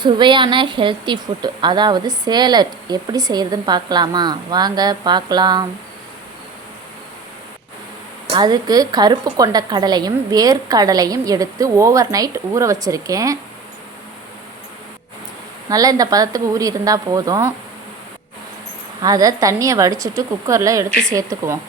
சுவையான healthy food அதாவது salad எப்படி செய்கிறதுன்னு பார்க்கலாமா? வாங்க பார்க்கலாம். அதுக்கு கருப்பு கொண்ட கடலையும் வேர்க்கடலையும் எடுத்து ஓவர் நைட் ஊற வச்சுருக்கேன். நல்லா இந்த பதத்துக்கு ஊறி இருந்தால் போதும். அதை தண்ணியை வடிச்சிட்டு குக்கரில் எடுத்து சேர்த்துக்குவோம்.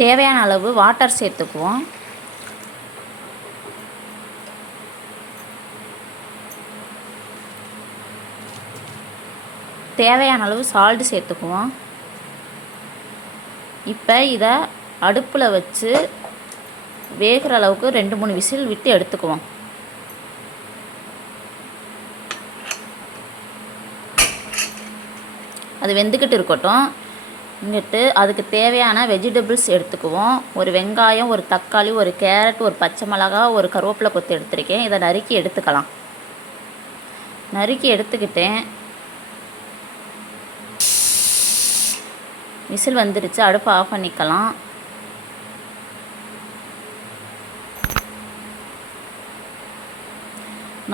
தேவையான அளவு வாட்டர் சேர்த்துக்குவோம். தேவையான அளவு சால்ட் சேர்த்துக்குவோம். இப்போ இதை அடுப்பில் வச்சு வேகிற அளவுக்கு 2-3 விசில் விட்டு எடுத்துக்குவோம். அது வெந்துக்கிட்டு இருக்கட்டும். இங்கிட்டு அதுக்கு தேவையான வெஜிடபிள்ஸ் எடுத்துக்குவோம். ஒரு வெங்காயம், ஒரு தக்காளி, ஒரு கேரட், ஒரு பச்சை மிளகாய், ஒரு கருவேப்பிலை கொத்து எடுத்துருக்கேன். இதை நறுக்கி எடுத்துக்கலாம். நறுக்கி எடுத்துக்கிட்டேன். விசில் வந்துடுச்சு. அடுப்பை ஆஃப் பண்ணிக்கலாம்.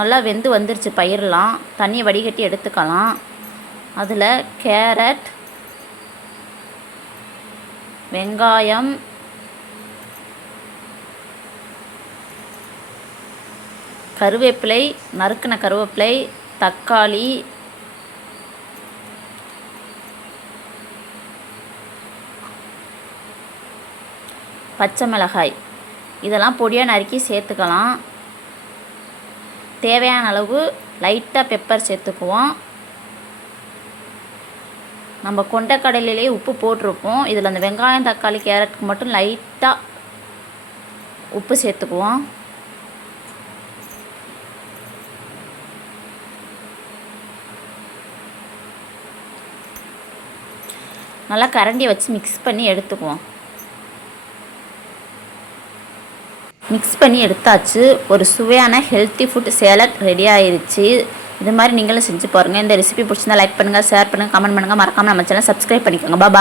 நல்லா வெந்து வந்துருச்சு பயிரெலாம். தண்ணியை வடிகட்டி எடுத்துக்கலாம். அதில் கேரட், வெங்காயம், கருவேப்பிலை, நறுக்கின கருவேப்பிலை, தக்காளி, பச்சை மிளகாய் இதெல்லாம் பொடியாக நறுக்கி சேர்த்துக்கலாம். தேவையான அளவு லைட்டாக பெப்பர் சேர்த்துக்குவோம். நம்ம கொண்டக்கடலையிலே உப்பு போட்டிருப்போம். இதில் அந்த வெங்காயம், தக்காளி, கேரட்டுக்கு மட்டும் லைட்டாக உப்பு சேர்த்துக்குவோம். நல்லா கரண்டியை வச்சு மிக்ஸ் பண்ணி எடுத்துக்குவோம். மிக்ஸ் பண்ணி எடுத்தாச்சு. ஒரு சுவையான ஹெல்த்தி ஃபுட் சேலட் ரெடி ஆயிடுச்சு. இது மாதிரி நீங்களும் செஞ்சு பாருங்கள். இந்த ரெசிபி பிடிச்சிருந்தா லைக் பண்ணுங்கள், ஷேர் பண்ணுங்கள், கமெண்ட் பண்ணுங்கள். மறக்காமல் நம்ம சேனல் சப்ஸ்கிரைப் பண்ணிக்கோங்க. பாய்.